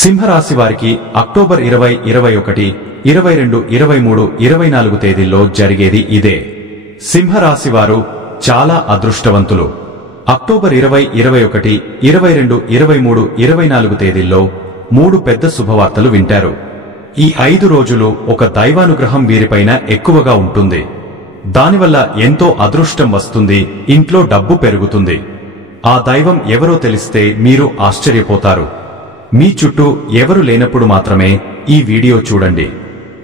సింహరాశి వారికి అక్టోబర్ 20, 21, 22, 23, 24 తేదీల్లో జరిగేది ఇదే. సింహరాశి వారు చాలా అదృష్టవంతులు. అక్టోబర్ 20, 21, 22, 23, 24 తేదీల్లో 3 పెద్ద శుభవార్తలు వింటారు. ఈ 5 రోజులు ఒక దైవానుగ్రహం వీరిపైన ఎక్కువగా ఉంటుంది. దానివల్ల ఎంతో అదృష్టం వస్తుంది, ఇంట్లో డబ్బు పెరుగుతుంది. ఆ దైవం ఎవరో తెలిస్తే మీరు ఆశ్చర్యపోతారు. మీ చుట్టూ ఎవరు లేనప్పుడు మాత్రమే ఈ వీడియో చూడండి.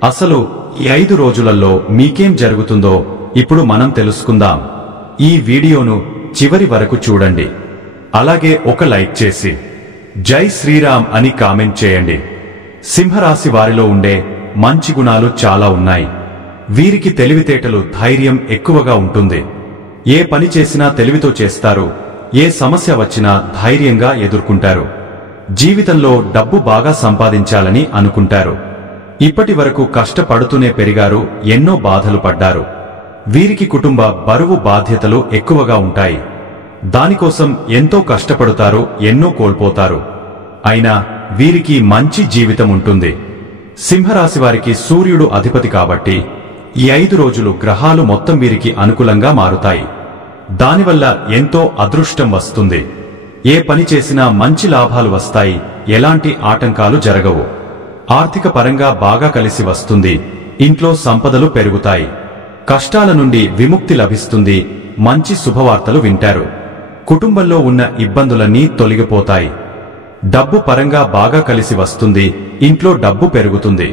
అసలు ఈ 5 రోజులలో మీకేం జరుగుతుందో ఇప్పుడు మనం తెలుసుకుందాం. ఈ వీడియోను చివరి వరకు చూడండి. అలాగే ఒక లైక్ చేసి జై శ్రీరామ్ అని కామెంట్ చేయండి. సింహరాశి వారిలో ఉండే మంచి గుణాలు చాలా ఉన్నాయి. వీరికి తెలివితేటలు, ధైర్యం ఎక్కువగా ఉంటుంది. ఏ పని చేసినా తెలివితో చేస్తారు. ఏ సమస్య వచ్చినా ధైర్యంగా ఎదుర్కొంటారు. జీవితంలో డబ్బు బాగా సంపాదించాలని అనుకుంటారు. ఇప్పటి వరకు కష్టపడుతూనే పెరిగారు, ఎన్నో బాధలు పడ్డారు. వీరికి కుటుంబ బరువు, బాధ్యతలు ఎక్కువగా ఉంటాయి. దానికోసం ఎంతో కష్టపడుతారు, ఎన్నో కోల్పోతారు. అయినా వీరికి మంచి జీవితం ఉంటుంది. సింహరాశి వారికి సూర్యుడు అధిపతి కాబట్టి ఈ 5 రోజులు గ్రహాలు మొత్తం వీరికి అనుకూలంగా మారుతాయి. దానివల్ల ఎంతో అదృష్టం వస్తుంది. ఏ పని చేసినా మంచి లాభాలు వస్తాయి. ఎలాంటి ఆటంకాలు జరగవు. ఆర్థిక పరంగా బాగా కలిసి వస్తుంది. ఇంట్లో సంపదలు పెరుగుతాయి. కష్టాల నుండి విముక్తి లభిస్తుంది. మంచి శుభవార్తలు వింటారు. కుటుంబంలో ఉన్న ఇబ్బందులన్నీ తొలగిపోతాయి. డబ్బు పరంగా బాగా కలిసి వస్తుంది. ఇంట్లో డబ్బు పెరుగుతుంది.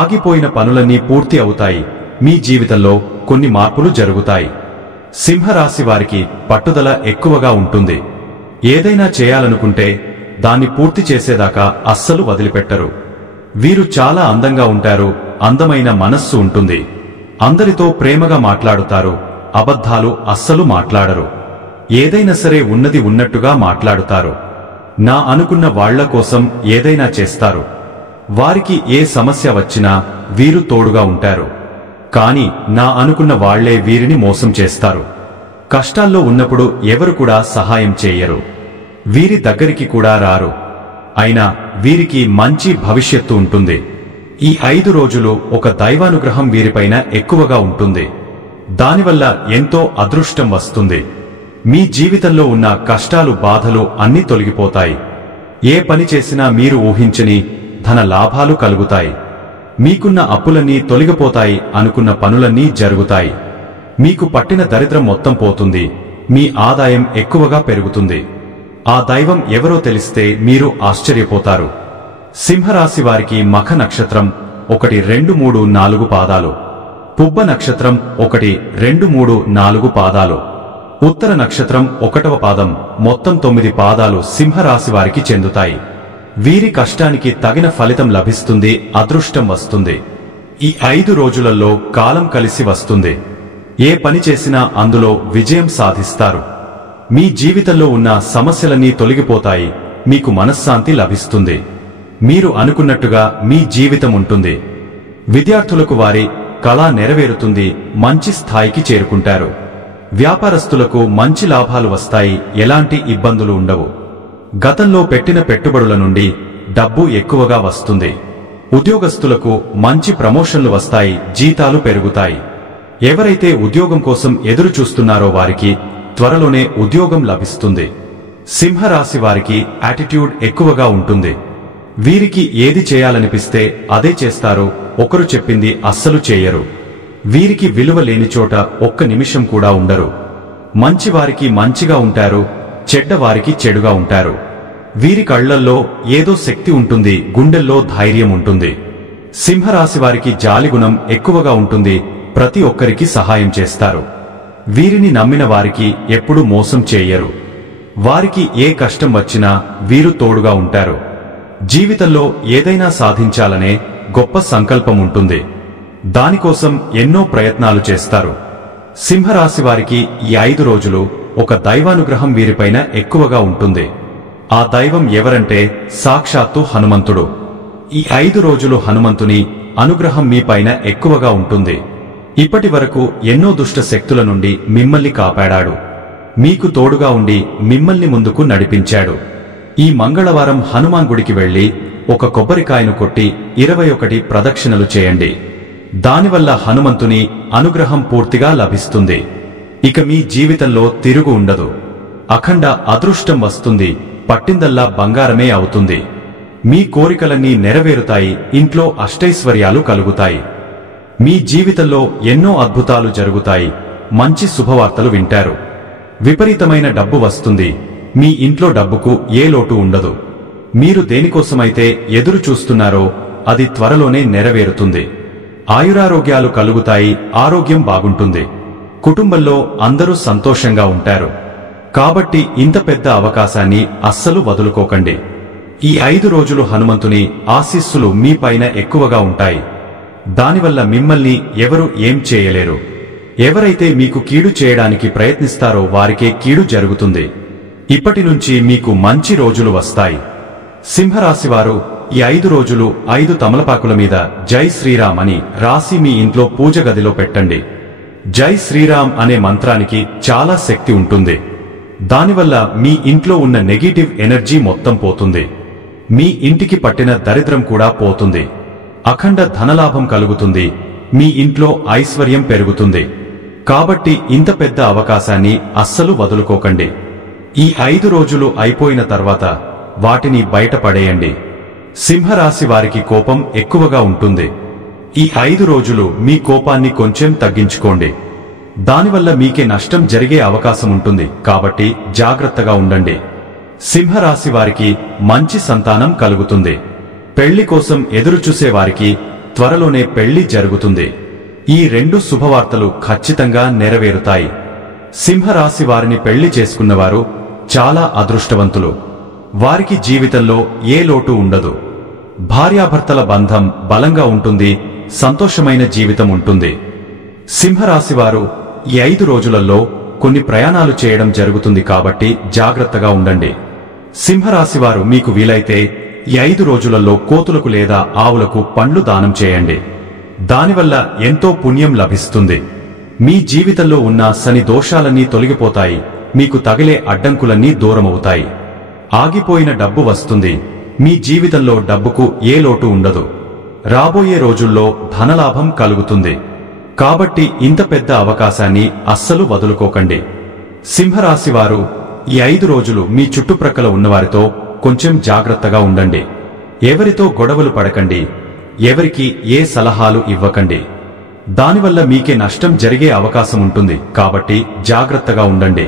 ఆగిపోయిన పనులన్నీ పూర్తి అవుతాయి. మీ జీవితంలో కొన్ని మార్పులు జరుగుతాయి. సింహరాశి వారికి పట్టుదల ఎక్కువగా ఉంటుంది. ఏదైనా చేయాలనుకుంటే దాన్ని పూర్తి చేసేదాకా అస్సలు వదిలిపెట్టరు. వీరు చాలా అందంగా ఉంటారు. అందమైన మనస్సు ఉంటుంది. అందరితో ప్రేమగా మాట్లాడుతారు. అబద్ధాలు అస్సలు మాట్లాడరు. ఏదైనా సరే ఉన్నది ఉన్నట్టుగా మాట్లాడుతారు. నా అనుకున్న వాళ్ల కోసం ఏదైనా చేస్తారు. వారికి ఏ సమస్య వచ్చినా వీరు తోడుగా ఉంటారు. కాని నా అనుకున్న వాళ్లే వీరిని మోసం చేస్తారు. కష్టాల్లో ఉన్నప్పుడు ఎవరు కూడా సహాయం చేయరు. వీరి దగ్గరికి కూడా రారు. అయినా వీరికి మంచి భవిష్యత్తు ఉంటుంది. ఈ 5 రోజులు ఒక దైవానుగ్రహం వీరిపైన ఎక్కువగా ఉంటుంది. దానివల్ల ఎంతో అదృష్టం వస్తుంది. మీ జీవితంలో ఉన్న కష్టాలు, బాధలు అన్నీ తొలగిపోతాయి. ఏ పని చేసినా మీరు ఊహించని ధన లాభాలు కలుగుతాయి. మీకున్న అప్పులన్నీ తొలగిపోతాయి. అనుకున్న పనులన్నీ జరుగుతాయి. మీకు పట్టిన దరిద్రం మొత్తం పోతుంది. మీ ఆదాయం ఎక్కువగా పెరుగుతుంది. ఆ దైవం ఎవరో తెలిస్తే మీరు ఆశ్చర్యపోతారు. సింహరాశి వారికి మఖ నక్షత్రం 1, 2, 3, 4 పాదాలు, పుబ్బ నక్షత్రం 1, 2, 3, 4 పాదాలు, ఉత్తర నక్షత్రం 1వ పాదం, మొత్తం 9 పాదాలు సింహరాశి వారికి చెందుతాయి. వీరి కష్టానికి తగిన ఫలితం లభిస్తుంది. అదృష్టం వస్తుంది. ఈ 5 రోజులలో కాలం కలిసి వస్తుంది. ఏ పని చేసినా అందులో విజయం సాధిస్తారు. మీ జీవితంలో ఉన్న సమస్యలన్నీ తొలగిపోతాయి. మీకు మనశ్శాంతి లభిస్తుంది. మీరు అనుకున్నట్టుగా మీ జీవితం ఉంటుంది. విద్యార్థులకు వారి కళ నెరవేరుతుంది. మంచి స్థాయికి చేరుకుంటారు. వ్యాపారస్తులకు మంచి లాభాలు వస్తాయి. ఎలాంటి ఇబ్బందులు ఉండవు. గతంలో పెట్టిన పెట్టుబడుల నుండి డబ్బు ఎక్కువగా వస్తుంది. ఉద్యోగస్తులకు మంచి ప్రమోషన్లు వస్తాయి. జీతాలు పెరుగుతాయి. ఎవరైతే ఉద్యోగం కోసం ఎదురు చూస్తున్నారో వారికి త్వరలోనే ఉద్యోగం లభిస్తుంది. సింహరాశి వారికి యాటిట్యూడ్ ఎక్కువగా ఉంటుంది. వీరికి ఏది చేయాలనిపిస్తే అదే చేస్తారు. ఒకరు చెప్పింది అస్సలు చేయరు. వీరికి విలువ లేని చోట ఒక్క నిమిషం కూడా ఉండరు. మంచివారికి మంచిగా ఉంటారు. చెడ్డవారికి చెడుగా ఉంటారు. వీరి కళ్లల్లో ఏదో శక్తి ఉంటుంది. గుండెల్లో ధైర్యం ఉంటుంది. సింహరాశి వారికి జాలిగుణం ఎక్కువగా ఉంటుంది. ప్రతి ఒక్కరికి సహాయం చేస్తారు. వీరిని నమ్మిన వారికి ఎప్పుడూ మోసం చేయరు. వారికి ఏ కష్టం వచ్చినా వీరు తోడుగా ఉంటారు. జీవితంలో ఏదైనా సాధించాలనే గొప్ప సంకల్పం ఉంటుంది. దానికోసం ఎన్నో ప్రయత్నాలు చేస్తారు. సింహరాశి వారికి ఈ 5 రోజులు ఒక దైవానుగ్రహం వీరిపైన ఎక్కువగా ఉంటుంది. ఆ దైవం ఎవరంటే సాక్షాత్తు హనుమంతుడు. ఈ 5 రోజులు హనుమంతుని అనుగ్రహం మీపైన ఎక్కువగా ఉంటుంది. ఇప్పటి వరకు ఎన్నో దుష్ట శక్తుల నుండి మిమ్మల్ని కాపాడాడు. మీకు తోడుగా ఉండి మిమ్మల్ని ముందుకు నడిపించాడు. ఈ మంగళవారం హనుమాన్ గుడికి వెళ్లి ఒక కొబ్బరికాయను కొట్టి 21 ప్రదక్షిణలు చేయండి. దానివల్ల హనుమంతుని అనుగ్రహం పూర్తిగా లభిస్తుంది. ఇక మీ జీవితంలో తిరుగు ఉండదు. అఖండ అదృష్టం వస్తుంది. పట్టిందల్లా బంగారమే అవుతుంది. మీ కోరికలన్నీ నెరవేరుతాయి. ఇంట్లో అష్టైశ్వర్యాలు కలుగుతాయి. మీ జీవితంలో ఎన్నో అద్భుతాలు జరుగుతాయి. మంచి శుభవార్తలు వింటారు. విపరీతమైన డబ్బు వస్తుంది. మీ ఇంట్లో డబ్బుకు ఏ లోటు ఉండదు. మీరు దేనికోసమైతే ఎదురు చూస్తున్నారో అది త్వరలోనే నెరవేరుతుంది. ఆయురారోగ్యాలు కలుగుతాయి. ఆరోగ్యం బాగుంటుంది. కుటుంబంలో అందరూ సంతోషంగా ఉంటారు. కాబట్టి ఇంత పెద్ద అవకాశాన్ని అస్సలు వదులుకోకండి. ఈ 5 రోజులు హనుమంతుని ఆశీస్సులు మీ పైన ఎక్కువగా ఉంటాయి. దానివల్ల మిమ్మల్ని ఎవరు ఏం చేయలేరు. ఎవరైతే మీకు కీడు చేయడానికి ప్రయత్నిస్తారో వారికే కీడు జరుగుతుంది. ఇప్పటి నుంచి మీకు మంచి రోజులు వస్తాయి. సింహరాశివారు ఈ 5 రోజులు 5 తమలపాకుల మీద జై శ్రీరామ్ అని రాసి మీ ఇంట్లో పూజ గదిలో పెట్టండి. జై శ్రీరామ్ అనే మంత్రానికి చాలా శక్తి ఉంటుంది. దానివల్ల మీ ఇంట్లో ఉన్న నెగిటివ్ ఎనర్జీ మొత్తం పోతుంది. మీ ఇంటికి పట్టిన దరిద్రం కూడా పోతుంది. అఖండ ధనలాభం కలుగుతుంది. మీ ఇంట్లో ఐశ్వర్యం పెరుగుతుంది. కాబట్టి ఇంత పెద్ద అవకాశాన్ని అస్సలు వదులుకోకండి. ఈ 5 రోజులు అయిపోయిన తర్వాత వాటిని బయటపడేయండి. సింహరాశి వారికి కోపం ఎక్కువగా ఉంటుంది. ఈ 5 రోజులు మీ కోపాన్ని కొంచెం తగ్గించుకోండి. దానివల్ల మీకే నష్టం జరిగే అవకాశం ఉంటుంది. కాబట్టి జాగ్రత్తగా ఉండండి. సింహరాశి వారికి మంచి సంతానం కలుగుతుంది. పెళ్లి కోసం ఎదురుచూసే వారికి త్వరలోనే పెళ్లి జరుగుతుంది. ఈ 2 శుభవార్తలు ఖచ్చితంగా నెరవేరుతాయి. సింహరాశి వారిని పెళ్లి చేసుకున్నవారు చాలా అదృష్టవంతులు. వారికి జీవితంలో ఏ లోటు ఉండదు. భార్యాభర్తల బంధం బలంగా ఉంటుంది. సంతోషమైన జీవితం ఉంటుంది. సింహరాశివారు ఈ 5 రోజులలో కొన్ని ప్రయాణాలు చేయడం జరుగుతుంది. కాబట్టి జాగ్రత్తగా ఉండండి. సింహరాశివారు మీకు వీలైతే ఈ 5 రోజులలో కోతులకు లేదా ఆవులకు పండ్లు దానం చేయండి. దానివల్ల ఎంతో పుణ్యం లభిస్తుంది. మీ జీవితంలో ఉన్న శని దోషాలన్నీ తొలగిపోతాయి. మీకు తగిలే అడ్డంకులన్నీ దూరమవుతాయి. ఆగిపోయిన డబ్బు వస్తుంది. మీ జీవితంలో డబ్బుకు ఏ లోటు ఉండదు. రాబోయే రోజుల్లో ధనలాభం కలుగుతుంది. కాబట్టి ఇంత పెద్ద అవకాశాన్ని అస్సలు వదులుకోకండి. సింహరాశివారు ఈ 5 రోజులు మీ చుట్టుప్రక్కల ఉన్నవారితో కొంచెం జాగ్రత్తగా ఉండండి. ఎవరితో గొడవలు పడకండి. ఎవరికి ఏ సలహాలు ఇవ్వకండి. దానివల్ల మీకే నష్టం జరిగే అవకాశం ఉంటుంది. కాబట్టి జాగ్రత్తగా ఉండండి.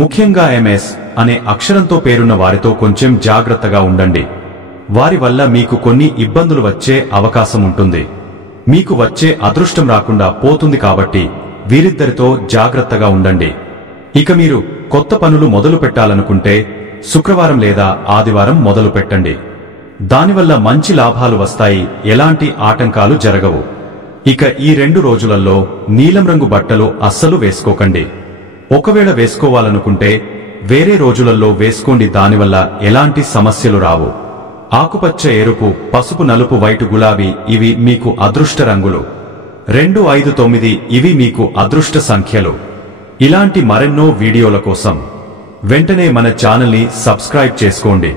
ముఖ్యంగా MS అనే అక్షరంతో పేరున్న వారితో కొంచెం జాగ్రత్తగా ఉండండి. వారి వల్ల మీకు కొన్ని ఇబ్బందులు వచ్చే అవకాశం ఉంటుంది. మీకు వచ్చే అదృష్టం రాకుండా పోతుంది. కాబట్టి వీరిద్దరితో జాగ్రత్తగా ఉండండి. ఇక మీరు కొత్త పనులు మొదలు పెట్టాలనుకుంటే శుక్రవారం లేదా ఆదివారం మొదలు పెట్టండి. దానివల్ల మంచి లాభాలు వస్తాయి. ఎలాంటి ఆటంకాలు జరగవు. ఇక ఈ 2 రోజులలో నీలం రంగు బట్టలు అస్సలు వేసుకోకండి. ఒకవేళ వేసుకోవాలనుకుంటే వేరే రోజులలో వేసుకోండి. దానివల్ల ఎలాంటి సమస్యలు రావు. ఆకుపచ్చ, ఎరుపు, పసుపు, నలుపు, వైటు, గులాబీ ఇవి మీకు అదృష్ట రంగులు. 2, 5, 9 ఇవి మీకు అదృష్ట సంఖ్యలు. ఇలాంటి మరెన్నో వీడియోల కోసం వెంటనే మన ఛానల్ని సబ్స్క్రైబ్ చేసుకోండి.